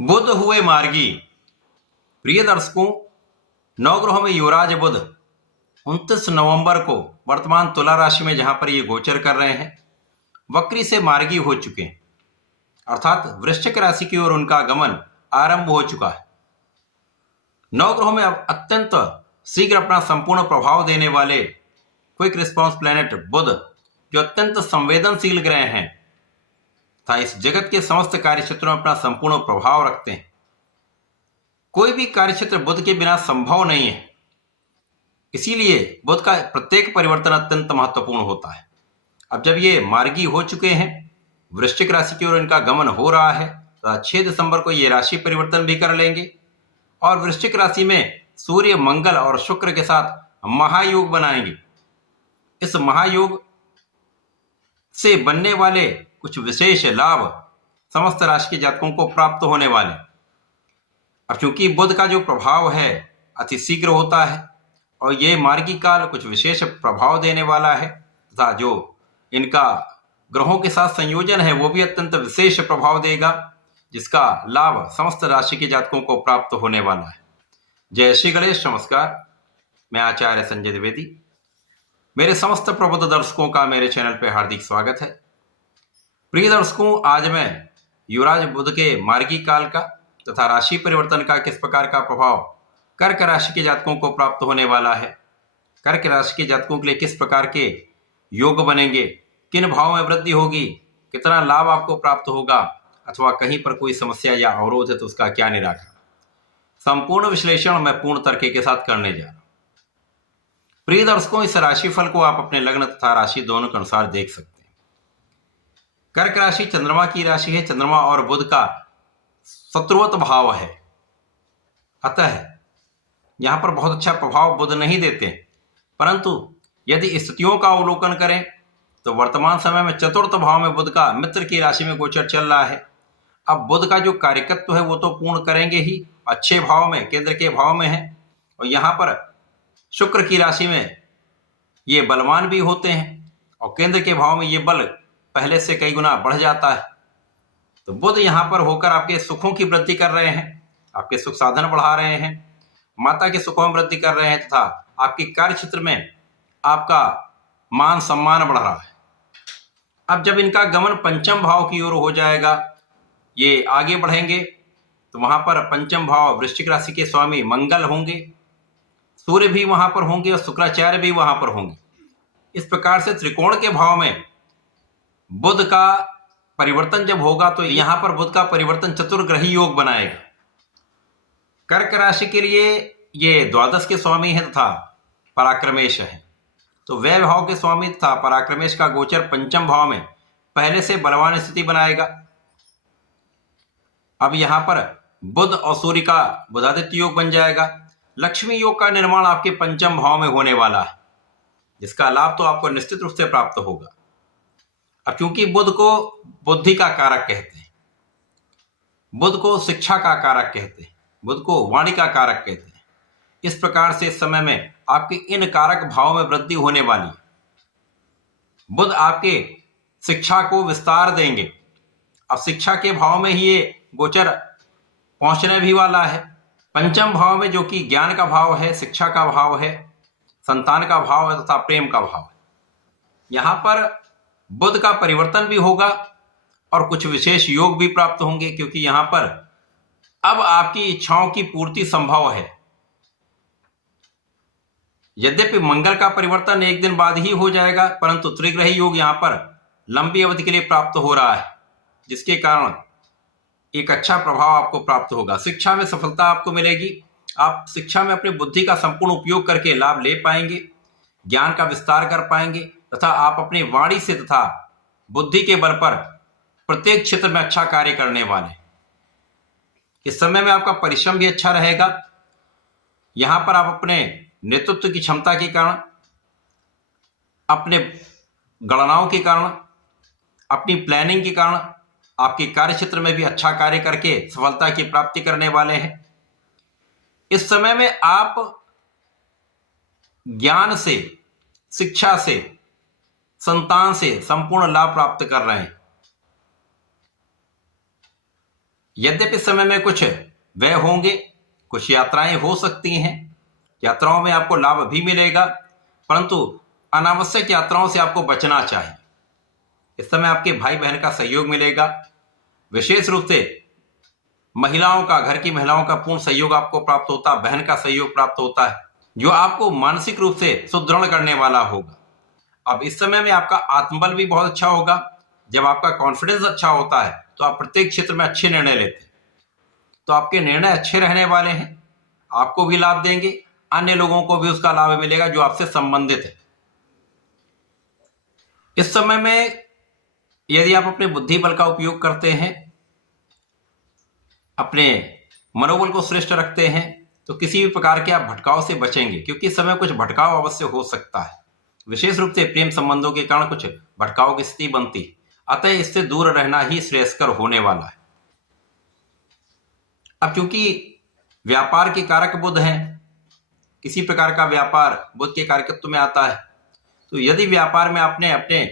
बुध हुए मार्गी। प्रिय दर्शकों, नवग्रहों में युवराज बुध 29 नवंबर को वर्तमान तुला राशि में जहां पर ये गोचर कर रहे हैं, वक्री से मार्गी हो चुके हैं, अर्थात वृश्चिक राशि की ओर उनका गमन आरंभ हो चुका है। नवग्रहों में अब अत्यंत शीघ्र अपना संपूर्ण प्रभाव देने वाले क्विक रिस्पॉन्स प्लैनेट बुध, जो अत्यंत संवेदनशील ग्रह हैं तथा इस जगत के समस्त कार्यक्षेत्रों में अपना संपूर्ण प्रभाव रखते हैं। कोई भी कार्यक्षेत्र बुध के बिना संभव नहीं है, इसीलिए बुध का प्रत्येक परिवर्तन अत्यंत महत्वपूर्ण होता है। अब जब ये मार्गी हो चुके हैं, वृश्चिक राशि की ओर इनका गमन हो रहा है, तो 6 दिसंबर को ये राशि परिवर्तन भी कर लेंगे और वृश्चिक राशि में सूर्य, मंगल और शुक्र के साथ महायोग बनाएंगे। इस महायोग से बनने वाले कुछ विशेष लाभ समस्त राशि के जातकों को प्राप्त होने वाले। अब चूंकि बुध का जो प्रभाव है अति शीघ्र होता है और ये मार्गी काल कुछ विशेष प्रभाव देने वाला है तथा जो इनका ग्रहों के साथ संयोजन है वो भी अत्यंत विशेष प्रभाव देगा, जिसका लाभ समस्त राशि के जातकों को प्राप्त होने वाला है। जय श्री गणेश। नमस्कार, मैं आचार्य संजय द्विवेदी। मेरे समस्त प्रबुद्ध दर्शकों का मेरे चैनल पर हार्दिक स्वागत है। प्रिय दर्शकों, आज मैं युवराज बुध के मार्गी काल का तथा राशि परिवर्तन का किस प्रकार का प्रभाव कर्क राशि के जातकों को प्राप्त होने वाला है, कर्क राशि के जातकों के लिए किस प्रकार के योग बनेंगे, किन भाव में वृद्धि होगी, कितना लाभ आपको प्राप्त होगा अथवा कहीं पर कोई समस्या या अवरोध है तो उसका क्या निराकरण, संपूर्ण विश्लेषण मैं पूर्ण तर्क के साथ करने जा रहा हूं। प्रिय दर्शकों, इस राशिफल को आप अपने लग्न तथा राशि दोनों के अनुसार देख सकते हैं। कर्क राशि चंद्रमा की राशि है। चंद्रमा और बुध का शत्रुवत भाव है, अतः यहां पर बहुत अच्छा प्रभाव बुध नहीं देते, परंतु यदि स्थितियों का अवलोकन करें तो वर्तमान समय में चतुर्थ भाव में बुध का मित्र की राशि में गोचर चल रहा है। अब बुध का जो कार्यकत्व है वो तो पूर्ण करेंगे ही, अच्छे भाव में, केंद्र के भाव में है, और यहाँ पर शुक्र की राशि में ये बलवान भी होते हैं और केंद्र के भाव में ये बल पहले से कई गुना बढ़ जाता है। तो बुध यहाँ पर होकर आपके सुखों की वृद्धि कर रहे हैं, आपके सुख साधन बढ़ा रहे हैं, माता के सुखों में वृद्धि कर रहे हैं तथा आपके कार्य क्षेत्र में आपका मान सम्मान बढ़ रहा है। अब जब इनका गमन पंचम भाव की ओर हो जाएगा, ये आगे बढ़ेंगे, तो वहां पर पंचम भाव वृश्चिक राशि के स्वामी मंगल होंगे, सूर्य भी वहां पर होंगे और शुक्राचार्य भी वहां पर होंगे। इस प्रकार से त्रिकोण के भाव में बुध का परिवर्तन जब होगा तो यहां पर बुध का परिवर्तन चतुर्ग्रही योग बनाएगा। कर्क राशि के लिए ये द्वादश के स्वामी है तथा पराक्रमेश है, तो व्यय भाव के स्वामी तथा पराक्रमेश का गोचर पंचम भाव में पहले से बलवान स्थिति बनाएगा। अब यहां पर बुध और सूर्य का बुधादित्य योग बन जाएगा। लक्ष्मी योग का निर्माण आपके पंचम भाव में होने वाला है, जिसका लाभ तो आपको निश्चित रूप से प्राप्त होगा। अब क्योंकि बुध को बुद्धि का कारक कहते हैं, बुध को शिक्षा का कारक कहते हैं, बुध को वाणी का कारक कहते हैं, इस प्रकार से इस समय में आपके इन कारक भाव में वृद्धि होने वाली है। बुध आपके शिक्षा को विस्तार देंगे। अब शिक्षा के भाव में ही ये गोचर पहुंचने भी वाला है। पंचम भाव में जो कि ज्ञान का भाव है, शिक्षा का भाव है, संतान का भाव है तथा प्रेम का भाव है, यहां पर बुध का परिवर्तन भी होगा और कुछ विशेष योग भी प्राप्त होंगे, क्योंकि यहां पर अब आपकी इच्छाओं की पूर्ति संभव है। यद्यपि मंगल का परिवर्तन एक दिन बाद ही हो जाएगा, परंतु त्रिग्रही योग यहां पर लंबी अवधि के लिए प्राप्त हो रहा है, जिसके कारण एक अच्छा प्रभाव आपको प्राप्त होगा। शिक्षा में सफलता आपको मिलेगी। आप शिक्षा में अपनी बुद्धि का संपूर्ण उपयोग करके लाभ ले पाएंगे, ज्ञान का विस्तार कर पाएंगे तथा आप अपनी वाणी से तथा बुद्धि के बल पर प्रत्येक क्षेत्र में अच्छा कार्य करने वाले। इस समय में आपका परिश्रम भी अच्छा रहेगा। यहां पर आप अपने नेतृत्व की क्षमता के कारण, अपने गणनाओं के कारण, अपनी प्लानिंग के कारण आपके कार्य क्षेत्र में भी अच्छा कार्य करके सफलता की प्राप्ति करने वाले हैं। इस समय में आप ज्ञान से, शिक्षा से, संतान से संपूर्ण लाभ प्राप्त कर रहे हैं। यद्यपि इस समय में कुछ व्यय होंगे, कुछ यात्राएं हो सकती हैं, यात्राओं में आपको लाभ भी मिलेगा, परंतु अनावश्यक यात्राओं से आपको बचना चाहिए। इस समय आपके भाई बहन का सहयोग मिलेगा, विशेष रूप से महिलाओं का, घर की महिलाओं का पूर्ण सहयोग आपको प्राप्त होता है, बहन का सहयोग प्राप्त होता है, जो आपको मानसिक रूप से सुदृढ़ करने वाला होगा। अब इस समय में आपका आत्मबल भी बहुत अच्छा होगा। जब आपका कॉन्फिडेंस अच्छा होता है तो आप प्रत्येक क्षेत्र में अच्छे निर्णय लेते हैं, तो आपके निर्णय अच्छे रहने वाले हैं, आपको भी लाभ देंगे, अन्य लोगों को भी उसका लाभ मिलेगा जो आपसे संबंधित है। इस समय में यदि आप अपने बुद्धि बल का उपयोग करते हैं, अपने मनोबल को श्रेष्ठ रखते हैं, तो किसी भी प्रकार के आप भटकाव से बचेंगे, क्योंकि इस समय कुछ भटकाव अवश्य हो सकता है। विशेष रूप से प्रेम संबंधों के कारण कुछ भटकाव की स्थिति बनती, अतः इससे दूर रहना ही श्रेयस्कर होने वाला है। अब चूंकि व्यापार के कारक बुध हैं, किसी प्रकार का व्यापार बुध के कारकत्व में आता है, तो यदि व्यापार में आपने अपने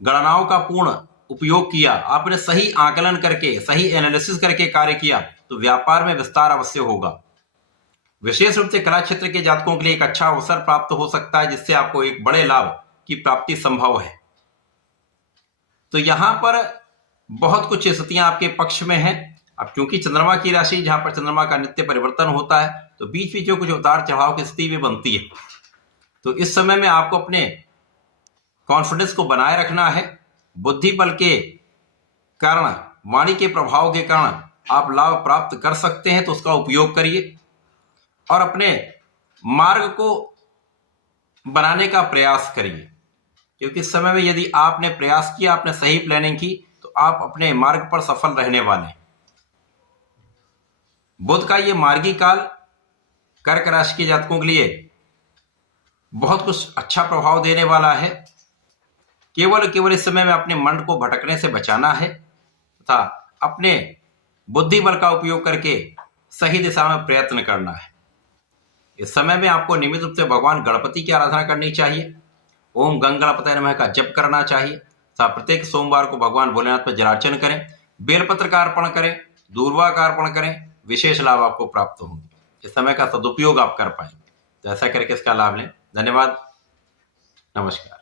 गणनाओं का पूर्ण उपयोग किया, आपने सही आकलन करके, सही एनालिसिस करके कार्य किया, तो व्यापार में विस्तार अवश्य होगा। विशेष रूप से कला क्षेत्र के जातकों के लिए एक अच्छा अवसर प्राप्त हो सकता है, जिससे आपको एक बड़े लाभ की प्राप्ति संभव है। तो यहां पर बहुत कुछ स्थितियां आपके पक्ष में हैं। अब क्योंकि चंद्रमा की राशि, जहां पर चंद्रमा का नित्य परिवर्तन होता है, तो बीच बीच में कुछ उतार चढ़ाव की स्थिति भी बनती है। तो इस समय में आपको अपने कॉन्फिडेंस को बनाए रखना है। बुद्धि बल के कारण, वाणी के प्रभाव के कारण आप लाभ प्राप्त कर सकते हैं, तो उसका उपयोग करिए और अपने मार्ग को बनाने का प्रयास करिए, क्योंकि इस समय में यदि आपने प्रयास किया, आपने सही प्लानिंग की, तो आप अपने मार्ग पर सफल रहने वाले हैं। बुध का ये मार्गी काल कर्क राशि के जातकों के लिए बहुत कुछ अच्छा प्रभाव देने वाला है। केवल इस समय में अपने मन को भटकने से बचाना है तथा अपने बुद्धि बल का उपयोग करके सही दिशा में प्रयत्न करना है। इस समय में आपको नियमित रूप से भगवान गणपति की आराधना करनी चाहिए। ओम गंग गणपतये नमः का जप करना चाहिए तथा प्रत्येक सोमवार को भगवान भोलेनाथ पर जलार्चन करें, बेलपत्र का अर्पण करें, दूर्वा का अर्पण करें, विशेष लाभ आपको प्राप्त होंगे। इस समय का सदुपयोग आप कर पाएंगे, तो ऐसा करके इसका लाभ लें। धन्यवाद, नमस्कार।